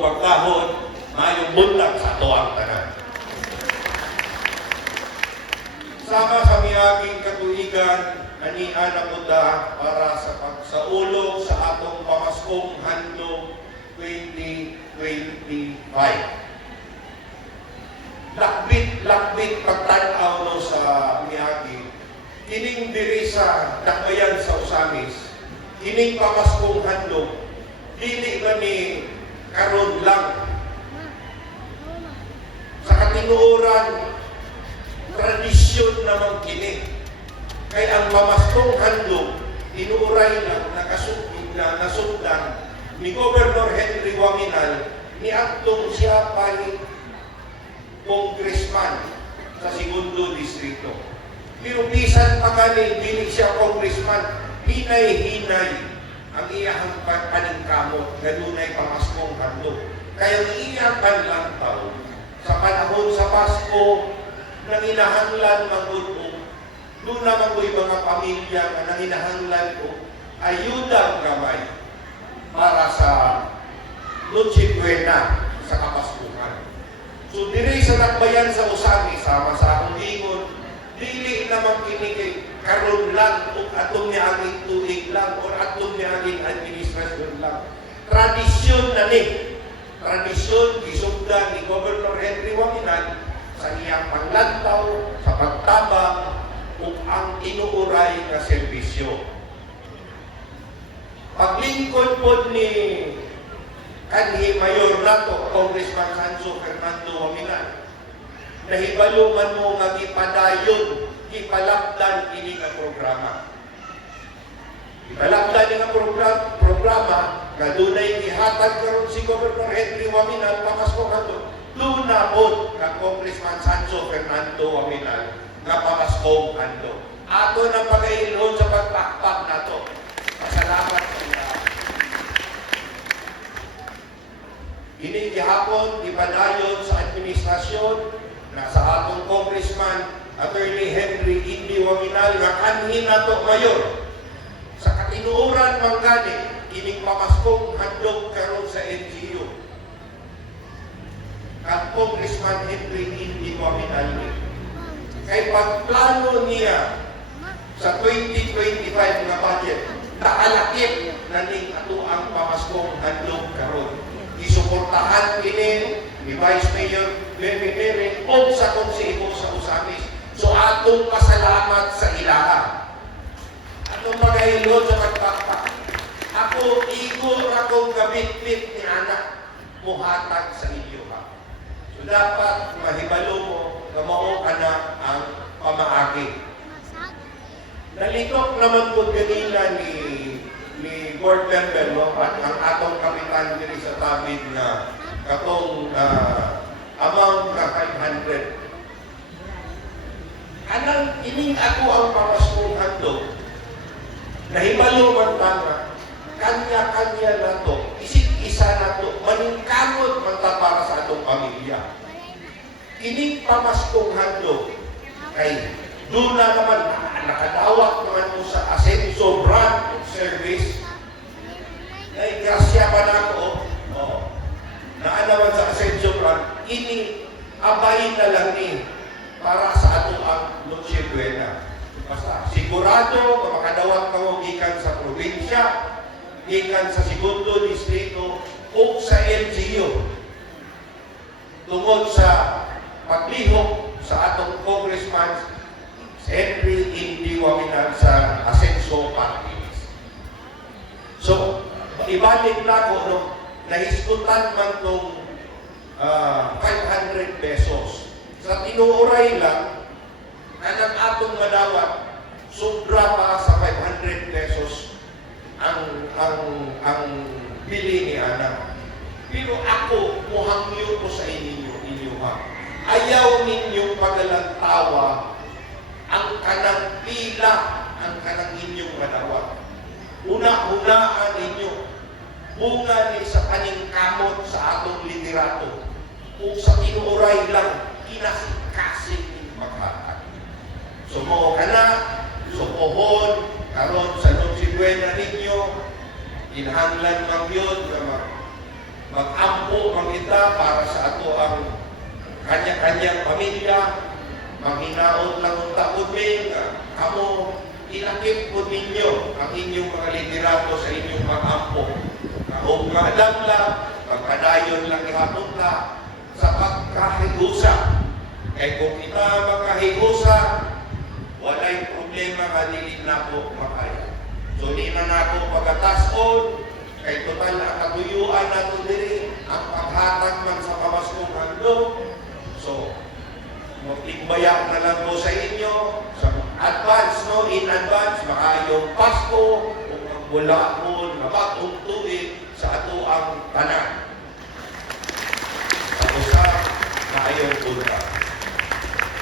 ko magkahon, mayong buntag sa ato ang tanan. Sama sa miyaging katuigan, anian ako ta para sa pagsaulog sa atong pamaskong handog 2025. Lakbit pagtanaw no sa miyagi. Kining diri sa dakbayan sa Usamis, kining pamaskong handog, dili na ni karon lang. Sa katinuoran, tradisyon naman kini. Kaya ang pamaskong handog, tinuray na nasugdan ni Governor Henry Waminal ni Actong siya pa'y congressman sa segundo distrito. Pero bisan pa gani, dili siya congressman, hinay-hinay ang iyahang paningkamot na dunay pamaskong handog. Kaya iyang panlantaw sa panahon sa Pasko, nanginahanglan magudong, doon naman ko'y mga pamilya na nanginahanglan ko, ayudang gamay para sa Noche Buena sa Kapaskuhan. So, diri sa nakbayan sa Usamis, sama sa akong ingon, dili naman kini karon lang o atong niaging tuig lang o atong niaging administrasyon lang. Tradisyon na ni. Tradisyon, gisugdan ni Governor Henry Waminal sa iyang panglantaw, sa pagtabang, o ang inuuray na serbisyo. Paglingkod po ni kanhi Mayor nato, Congressman Sancho Fernando Waminal, nahibaluman mo nga gipadayon, gipalakdan ini nga programa. Gipalakdan nga programa nga dunay gihatag karon si Governor Henry Waminal pamaskong handog. Doon na po ka Congressman Sancho Fernando Waminal nga pamaskong handog. Ato na pag-ailon sa pagpakpak nato. Pasalamat sa lahat. Ini gihapon ipadayon sa administrasyon na sa atong Congressman Attorney Henry Indy Waminal nga kanhi nato mayor. Sa katinuoran manggani ining pamaskong handog karon sa NGO. Kang Congressman Henry Indy Waminal kay pagplano niya sa 2025 nga budget, nakalakip na ning ato ang pamaskong handog karon. Isuportahan kini ni Vice Mayor Bebe Pere o sa konseho sa Usamis. So atong pasalamat sa ilaha. Atong magahilod sa pagpakpak. Ako, igor akong gabit-bit ni anak muhatag sa inyo ha. So dapat mahibalo mo na mao ka na ang pamaagi. Nalitok naman po kanina ni Board Member, no? At ang atong kapitan diri sa tabid na katong amount na 500. Anang ining ako ang pamaskong handog, nahibalo man tanga, kanya-kanya na to, isip-isa na to, maningkamot man ta para sa atong pamilya. Ining pamaskong handog, kay doon na naman, nakadawat naman mo sa Asenso Brand Service. Ay, grasya pa na ako. Naanaman sa Asenso Brand, ini abay na lang ni para sa ato ang Noche Buena. Basta, sigurado, makadawat ka mo gikan sa probinsya, gikan sa segundo distrito, o sa LGU. Tungod sa paglihok sa atong congressman, Henry Indy Waminal sa Asenso Party List. So, ibalik na ko, no, nahiskutan man itong 500 pesos. Sa tinuuray lang, anang atong madawat, sobra pa sa 500 pesos ang bili ni anak. Pero ako, muhangyo ko sa inyo ha. Ayaw ninyong pagalantawa ang kanang pila, ang kanang inyong madawat. Una-unaan ninyo, bunga ni sa paningkamot sa atong liderato. Kung sa tinuuray lang, kinasing-kasing maghatag. Sumo ka na, supohon, karon sa Noche Buena ninyo, inhanglan mang yun, mag-ampo mangita para sa ato ang kanya-kanyang pamilya, manghinaot lang ang taudmin, kamo, ilakip po ninyo ang inyong mga liderato sa inyong mag-ampo. Kung maalam lang, magpadayon lang ihapon na sa pagkahigusa. Kaya kung kita makahigusa, walay problema nga dili na po makaya. So, di na ako pagkatason, kay total ang katuyuan nato diri, ang paghatag man sa pamaskong handog. So, magtigbaya na lang po sa inyo, sa advance, no? In advance, makayong Pasko, kung wala po, mabatong tuig sa ato ang tanan. Tapos sa maayong punta.